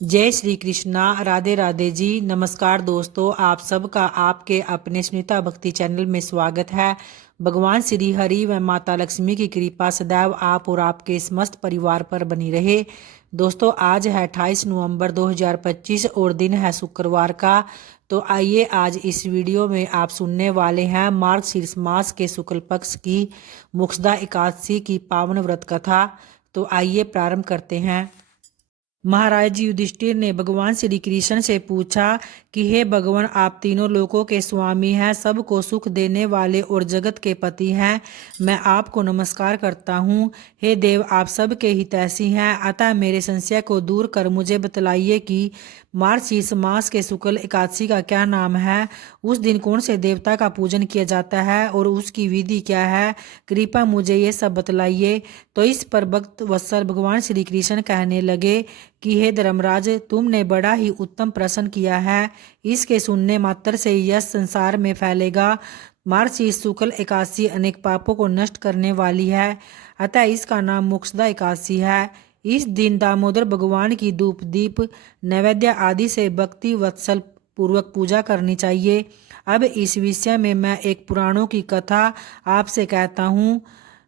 जय श्री कृष्णा। राधे राधे जी। नमस्कार दोस्तों, आप सबका आपके अपने सुनीता भक्ति चैनल में स्वागत है। भगवान श्री हरि व माता लक्ष्मी की कृपा सदैव आप और आपके समस्त परिवार पर बनी रहे। दोस्तों, आज है 28 नवंबर 2025 और दिन है शुक्रवार का। तो आइए आज इस वीडियो में आप सुनने वाले हैं मार्गशीर्ष मास के शुक्ल पक्ष की मोक्षदा एकादशी की पावन व्रत कथा। तो आइए प्रारंभ करते हैं। महाराज युधिष्ठिर ने भगवान श्री कृष्ण से पूछा कि हे भगवान, आप तीनों लोकों के स्वामी हैं, सबको सुख देने वाले और जगत के पति हैं। मैं आपको नमस्कार करता हूँ। हे देव, आप सबके हितैषी हैं, अतः मेरे संशय को दूर कर मुझे बतलाइए कि मार्गशीर्ष मास के शुक्ल एकादशी का क्या नाम है। उस दिन कौन से देवता का पूजन किया जाता है और उसकी विधि क्या है। कृपा मुझे ये सब बतलाइए। तो इस पर भक्त वत्सल भगवान श्री कृष्ण कहने लगे कि हे धर्मराज, तुमने बड़ा ही उत्तम प्रश्न किया है। इसके सुनने मात्र से यह संसार में फैलेगा। मार्गशीर्ष शुक्ल एकादशी अनेक पापों को नष्ट करने वाली है, अतः इसका नाम मोक्षदा एकादशी है। इस दिन दामोदर भगवान की धूप दीप नैवेद्य आदि से भक्ति वत्सल पूर्वक पूजा करनी चाहिए। अब इस विषय में मैं एक पुराणों की कथा आपसे कहता हूँ।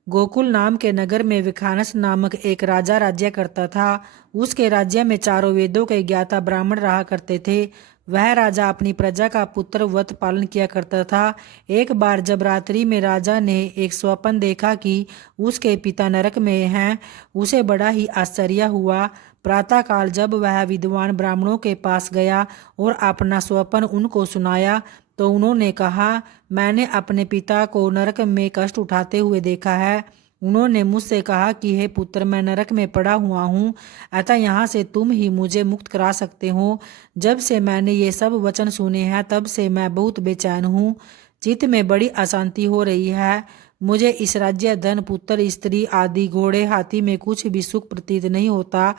गोकुल नाम के नगर में विखानस नामक एक राजा राज्य करता था। उसके राज्य में चारों वेदों के ज्ञाता ब्राह्मण रहा करते थे। वह राजा अपनी प्रजा का पुत्र व्रत पालन किया करता था। एक बार जब रात्रि में राजा ने एक स्वप्न देखा कि उसके पिता नरक में हैं, उसे बड़ा ही आश्चर्य हुआ। प्रातःकाल जब वह विद्वान ब्राह्मणों के पास गया और अपना स्वप्न उनको सुनाया, तो उन्होंने कहा, मैंने अपने पिता को नरक में कष्ट उठाते हुए देखा है। उन्होंने मुझसे कहा कि हे पुत्र, मैं नरक में पड़ा हुआ हूँ, अतः यहाँ से तुम ही मुझे मुक्त करा सकते हो। जब से मैंने ये सब वचन सुने हैं, तब से मैं बहुत बेचैन हूँ। चित्त में बड़ी अशांति हो रही है। मुझे इस राज्य, धन, पुत्र, स्त्री आदि, घोड़े, हाथी में कुछ भी सुख प्रतीत नहीं होता,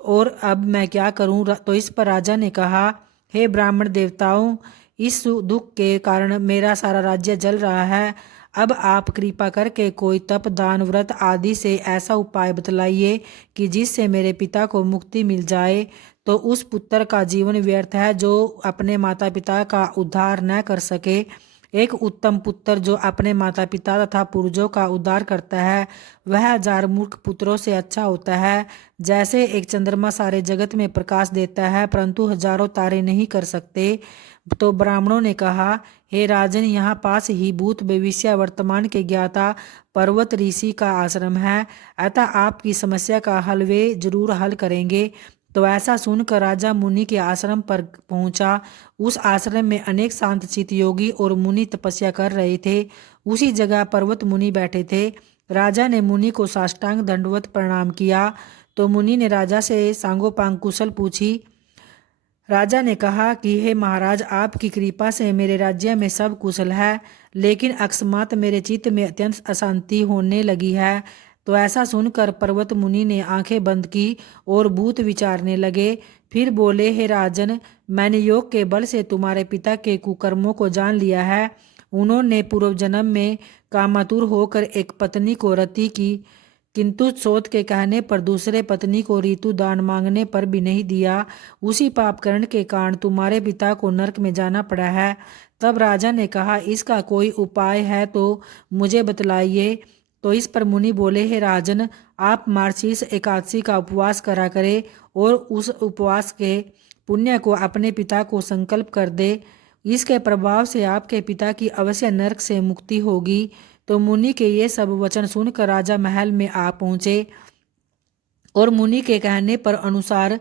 और अब मैं क्या करूं। तो इस पर राजा ने कहा, हे ब्राह्मण देवताओं, इस दुख के कारण मेरा सारा राज्य जल रहा है। अब आप कृपा करके कोई तप, दान, व्रत आदि से ऐसा उपाय बतलाइए कि जिससे मेरे पिता को मुक्ति मिल जाए। तो उस पुत्र का जीवन व्यर्थ है जो अपने माता पिता का उद्धार न कर सके। एक उत्तम पुत्र जो अपने माता पिता तथा पूर्वजों का उद्धार करता है, वह 1000 मूर्ख पुत्रों से अच्छा होता है। जैसे एक चंद्रमा सारे जगत में प्रकाश देता है, परंतु हजारों तारे नहीं कर सकते। तो ब्राह्मणों ने कहा, हे राजन, यहाँ पास ही भूत भविष्य वर्तमान के ज्ञाता पर्वत ऋषि का आश्रम है, अतः आपकी समस्या का हल वे जरूर हल करेंगे। तो ऐसा सुनकर राजा मुनि के आश्रम पर पहुंचा। उस आश्रम में अनेक शांत चित्त योगी और मुनि तपस्या कर रहे थे। उसी जगह पर्वत मुनि बैठे थे। राजा ने मुनि को साष्टांग दंडवत प्रणाम किया। तो मुनि ने राजा से सांगोपांग कुशल पूछी। राजा ने कहा कि हे महाराज, आपकी कृपा से मेरे राज्य में सब कुशल है, लेकिन अकस्मात मेरे चित्त में अत्यंत अशांति होने लगी है। तो ऐसा सुनकर पर्वत मुनि ने आंखें बंद की और भूत विचारने लगे। फिर बोले, हे राजन, मैंने योग के बल से तुम्हारे पिता के कुकर्मों को जान लिया है। उन्होंने पूर्व जन्म में कामातुर होकर एक पत्नी को रति की, किंतु सोत के कहने पर दूसरे पत्नी को ऋतु दान मांगने पर भी नहीं दिया। उसी पाप करण के कारण तुम्हारे पिता को नरक में जाना पड़ा है। तब राजा ने कहा, इसका कोई उपाय है तो मुझे बतलाइए। तो इस पर मुनि बोले, हे राजन, आप मार्गशीर्ष एकादशी का उपवास करा करें और उस उपवास के पुण्य को अपने पिता को संकल्प कर दे। इसके प्रभाव से आपके पिता की अवश्य नरक से मुक्ति होगी। तो मुनि के ये सब वचन सुनकर राजा महल में आ पहुंचे और मुनि के कहने पर अनुसार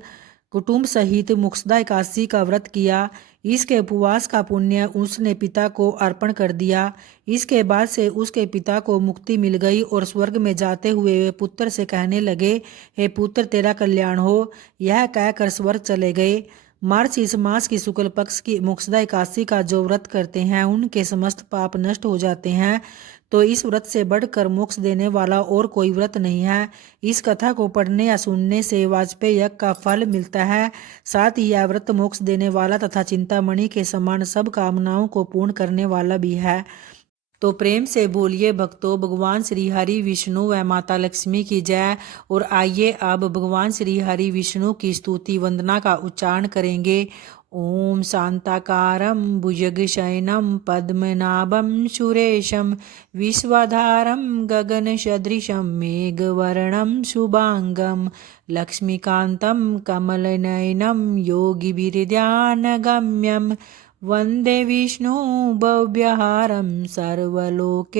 कुटुंब सहित मोक्षदा एकादशी का व्रत किया। इसके उपवास का पुण्य उसने पिता को अर्पण कर दिया। इसके बाद से उसके पिता को मुक्ति मिल गई और स्वर्ग में जाते हुए वे पुत्र से कहने लगे, हे पुत्र, तेरा कल्याण हो। यह कहकर स्वर्ग चले गए। मार्गशीर्ष मास की शुक्ल पक्ष की मोक्षदा एकादशी का जो व्रत करते हैं, उनके समस्त पाप नष्ट हो जाते हैं। तो इस व्रत से बढ़कर मोक्ष देने वाला और कोई व्रत नहीं है। इस कथा को पढ़ने या सुनने से वाजपेय यज्ञ का फल मिलता है। साथ ही यह व्रत मोक्ष देने वाला तथा चिंतामणि के समान सब कामनाओं को पूर्ण करने वाला भी है। तो प्रेम से बोलिए भक्तों, भगवान श्री हरि विष्णु व माता लक्ष्मी की जय। और आइए अब भगवान श्री हरि विष्णु की स्तुति वंदना का उच्चारण करेंगे। ओम शांताकारं भुजगशयनं पद्मनाभं सुरेशं विश्वधारं गगनसदृशं मेघवर्णं शुभांगं लक्ष्मीकान्तं कमलनयनं योगिभिर्ध्यानगम्यं वंदे विष्णु भव्यहारम सर्वलोकैकनाथम।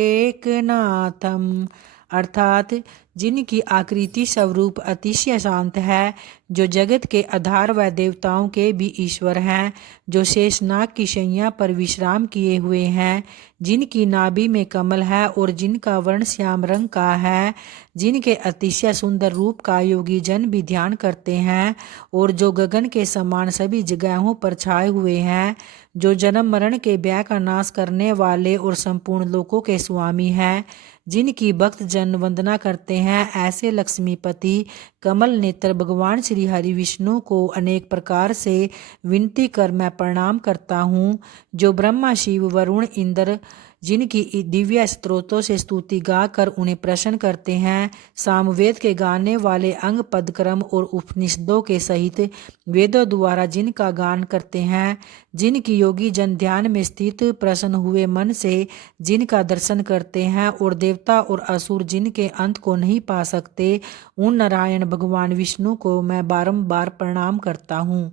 अर्थात जिनकी आकृति स्वरूप अतिशय शांत है, जो जगत के आधार व देवताओं के भी ईश्वर हैं, जो शेषनाग की शैया पर विश्राम किए हुए हैं, जिनकी नाभि में कमल है और जिनका वर्ण श्याम रंग का है, जिनके अतिशय सुंदर रूप का योगी जन भी ध्यान करते हैं, और जो गगन के समान सभी जगहों पर छाए हुए हैं, जो जन्म मरण के भय का नाश करने वाले और संपूर्ण लोकों के स्वामी हैं, जिनकी भक्त जन वंदना करते हैं, ऐसे लक्ष्मीपति कमल नेत्र भगवान श्री हरि विष्णु को अनेक प्रकार से विनती कर मैं प्रणाम करता हूँ। जो ब्रह्मा शिव वरुण इंद्र जिनकी दिव्य स्त्रोतों से स्तुति गाकर उन्हें प्रसन्न करते हैं, सामवेद के गाने वाले अंग पदक्रम और उपनिषदों के सहित वेदों द्वारा जिनका गान करते हैं, जिनकी योगी जन ध्यान में स्थित प्रसन्न हुए मन से जिनका दर्शन करते हैं, और देवता और असुर जिनके अंत को नहीं पा सकते, उन नारायण भगवान विष्णु को मैं बारंबार प्रणाम करता हूँ।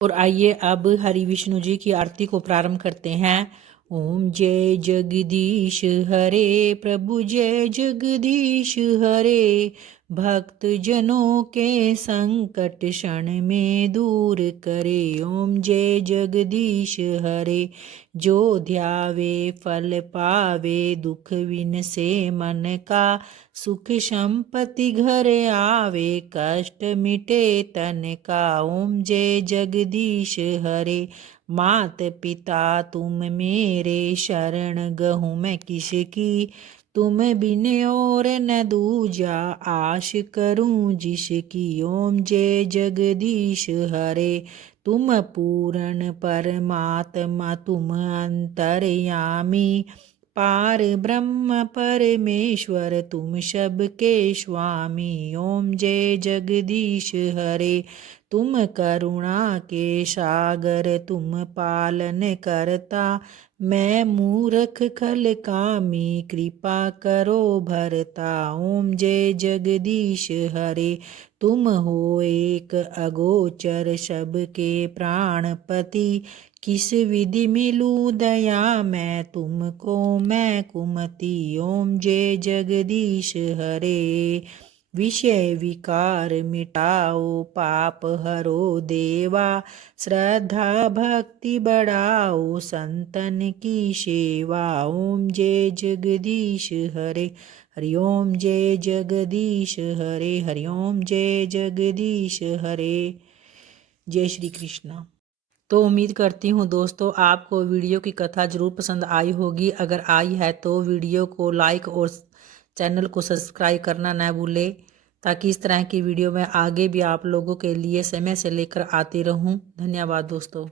और आइए अब हरि विष्णु जी की आरती को प्रारंभ करते हैं। ओम जय जगदीश हरे प्रभु जय जगदीश हरे, भक्त जनों के संकट क्षण में दूर करे। ओम जय जगदीश हरे, जो ध्यावे फल पावे, दुख विन से मन का, सुख संपत्ति घर आवे, कष्ट मिटे तन का। ओम जय जगदीश हरे, मात पिता तुम मेरे, शरण गहूँ मैं किसकी, तुम बिन और न दूजा, आश करूं जिसकी। ओम जय जगदीश हरे, तुम पूर्ण परमात्मा, तुम अंतर्यामी, पार ब्रह्म परमेश्वर, तुम सबके स्वामी। ओम जय जगदीश हरे, तुम करुणा के सागर, तुम पालन करता, मैं मूर्ख खल कामी, कृपा करो भरता। ओम जय जगदीश हरे, तुम हो एक अगोचर, सबके प्राणपति, किस विधि मिलूं दया मैं तुमको मैं कुमति। ओम जय जगदीश हरे, विषय विकार मिटाओ, पाप हरो देवा, श्रद्धा भक्ति बढ़ाओ, संतन की सेवा। ओम जय जगदीश हरे, हरिओम जय जगदीश हरे, हरिओम जय जगदीश हरे। जय श्री कृष्ण। तो उम्मीद करती हूँ दोस्तों आपको वीडियो की कथा ज़रूर पसंद आई होगी। अगर आई है तो वीडियो को लाइक और चैनल को सब्सक्राइब करना ना भूलें, ताकि इस तरह की वीडियो मैं आगे भी आप लोगों के लिए समय से लेकर आती रहूँ। धन्यवाद दोस्तों।